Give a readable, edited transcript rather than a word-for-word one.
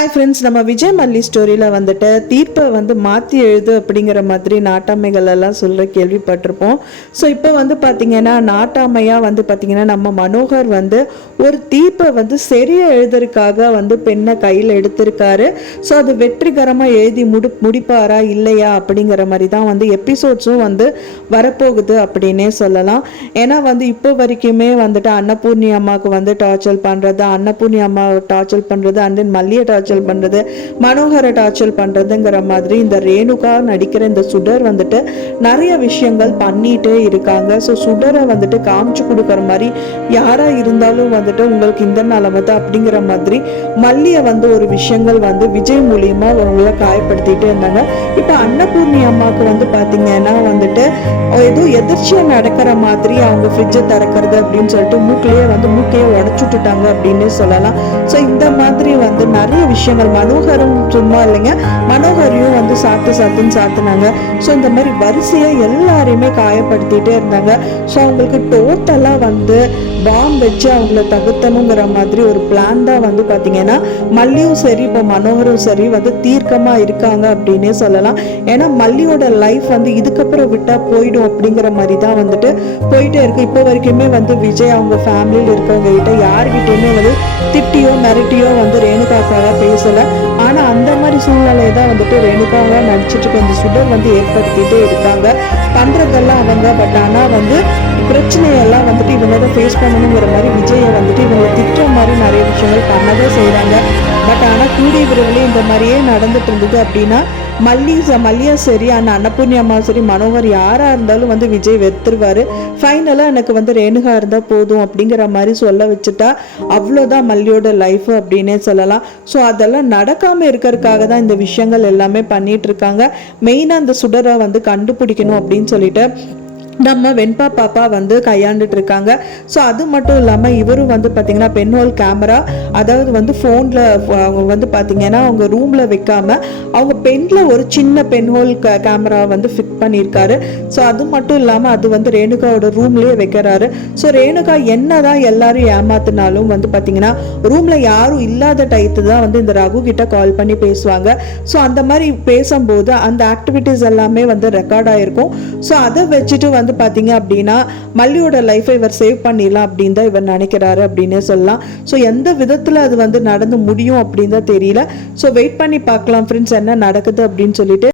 Hi friends, நம்ம விஜய் மல்லி ஸ்டோரியில் வந்துட்டு தீர்ப்பை வந்து மாற்றி எழுது அப்படிங்கிற மாதிரி நாட்டாமைகள் எல்லாம் சொல்கிற கேள்விப்பட்டிருப்போம். ஸோ இப்போ வந்து பார்த்திங்கன்னா நாட்டாமையாக வந்து பார்த்திங்கன்னா நம்ம மனோகர் வந்து ஒரு தீர்ப்பை வந்து சரியாக எழுதுறதுக்காக வந்து பெண்ணை கையில் எடுத்திருக்காரு. ஸோ அது வெற்றிகரமாக எழுதி முடிப்பாரா இல்லையா அப்படிங்கிற மாதிரி தான் வந்து எபிசோட்ஸும் வந்து வரப்போகுது அப்படின்னே சொல்லலாம். ஏன்னா வந்து இப்போ வரைக்குமே வந்துட்டு அன்னபூர்ணி அம்மாவுக்கு வந்து டார்ச்சர் பண்ணுறது, அன்னபூர்ணி அம்மாவை டார்ச்சர் பண்ணுறது, அண்ட் தென் மல்லியை டார்ச்சர் பண்றது, மனோகரை டார்ச்சர் பண்றதுங்கிற மாதிரி இந்த ரேணுகா நடிக்கிற இந்த சுடர் வந்துட்டு நிறைய விஷயங்கள் பண்ணிட்டே இருக்காங்க. ஸோ சுடரை வந்துட்டு காமிச்சு கொடுக்குற மாதிரி யாரா இருந்தாலும் வந்துட்டு உங்களுக்கு இந்த நிலைமை தான் அப்படிங்கிற மாதிரி மல்லியை வந்து ஒரு விஷயங்கள் வந்து விஜய் மூலியமா அவங்கள காயப்படுத்திட்டு இருந்தாங்க. இப்போ அன்னபூர்ணி அம்மாவுக்கு வந்து பாத்தீங்கன்னா வந்துட்டு ஏதோ எதிர்ச்சியா நடக்கிற மாதிரி அவங்க ஃப்ரிட்ஜை திறக்கிறது அப்படின்னு சொல்லிட்டு மூக்கையே உடச்சுட்டுட்டாங்க அப்படின்னு சொல்லலாம். ஸோ இந்த மாதிரி வந்து நிறைய விஷயங்கள் மனோகரும் சும்மா இல்லைங்க, மனோகரையும் வந்து சாத்துன்னு சாத்துனாங்க. ஸோ இந்த மாதிரி வரிசையா எல்லாரையுமே காயப்படுத்திட்டே இருந்தாங்க. ஸோ அவங்களுக்கு டோட்டலா வந்து பாம் வச்சு அவங்கள தகுத்தணுங்கிற மாதிரி ஒரு பிளான் தான் வந்து பார்த்தீங்கன்னா மல்லியும் சரி இப்போ மனோகரும் சரி வந்து தீர்க்கமா இருக்காங்க அப்படின்னே சொல்லலாம். ஏன்னா மல்லியோட லைஃப் வந்து இதுக்கப்புறம் விட்டா போயிடும் அப்படிங்கிற மாதிரி தான் வந்துட்டு போயிட்டே இருக்கு. இப்போ வரைக்குமே வந்து விஜய் அவங்க ஃபேமிலியில் இருக்கவங்க கிட்ட யார்கிட்டயுமே வந்து திட்டியோ மிரட்டியோ வந்து ரேணுகாக்காக பேசல. ஆனா அந்த மாதிரி சூழ்நிலையை தான் வந்துட்டு ரேணுகாவா நடிச்சிட்டு இருக்க இந்த சுடர் வந்து ஏற்படுத்திட்டே இருக்காங்க. பண்றதெல்லாம் அவங்க, பட் ஆனா வந்து பிரச்சனையெல்லாம் வந்துட்டு இவங்க ஃபேஸ் பண்ணணுங்கிற மாதிரி விஜயை வந்துட்டு இவங்க திட்டுற மாதிரி நிறைய விஷயங்கள் பண்ணதான் செய்யறாங்க. பட் ஆனா கூடிய விரைவில் இந்த மாதிரியே நடந்துட்டு இருந்தது அப்படின்னா மல்லியா சரி, அந்த அன்னபூர்ணி அம்மா சரி, மனோகர் யாரா இருந்தாலும் வந்து விஜய் வெறுத்துருவாரு. ஃபைனலா எனக்கு வந்து ரேணுகா இருந்தா போதும் அப்படிங்கிற மாதிரி சொல்ல வச்சுட்டா அவ்வளோதான் மல்லியோட லைஃப் அப்படின்னே சொல்லலாம். ஸோ அதெல்லாம் நடக்காம இருக்கிறதுக்காக தான் இந்த விஷயங்கள் எல்லாமே பண்ணிட்டு இருக்காங்க. மெயினா அந்த சுடரை வந்து கண்டுபிடிக்கணும் அப்படின்னு சொல்லிட்டு நம்ம வெண்பா பாப்பா வந்து கையாண்டுட்டு இருக்காங்க. ஸோ அது மட்டும் இல்லாமல் இவரும் வந்து பார்த்தீங்கன்னா பென்ஹோல் கேமரா, அதாவது வந்து ஃபோனில் அவங்க வந்து பார்த்தீங்கன்னா அவங்க ரூமில் வைக்காம அவங்க பெண்ணில் ஒரு சின்ன பென்ஹோல் கேமரா வந்து ஃபிட் பண்ணியிருக்காரு. ஸோ அது மட்டும் இல்லாமல் அது வந்து ரேணுகாவோட ரூம்லேயே வைக்கிறாரு. ஸோ ரேணுகா என்னதான் எல்லாரும் ஏமாத்தினாலும் வந்து பார்த்தீங்கன்னா ரூமில் யாரும் இல்லாத டைத்து தான் வந்து இந்த ரகு கிட்ட கால் பண்ணி பேசுவாங்க. ஸோ அந்த மாதிரி பேசும்போது அந்த ஆக்டிவிட்டிஸ் எல்லாமே வந்து ரெக்கார்ட் ஆகிருக்கும். ஸோ அதை வச்சுட்டு வந்து பாத்தீங்க அப்படின்னா மல்லியோட லைஃபை இவர் சேவ் பண்ணிடலாம் அப்படின்னு தான் இவர் நினைக்கிறாரு அப்படின்னே சொல்லலாம். ஸோ எந்த விதத்துல அது வந்து நடந்து முடியும் அப்படின்னு தான் தெரியல. ஸோ வெயிட் பண்ணி பார்க்கலாம் ஃப்ரெண்ட்ஸ், என்ன நடக்குது அப்படின்னு சொல்லிட்டு.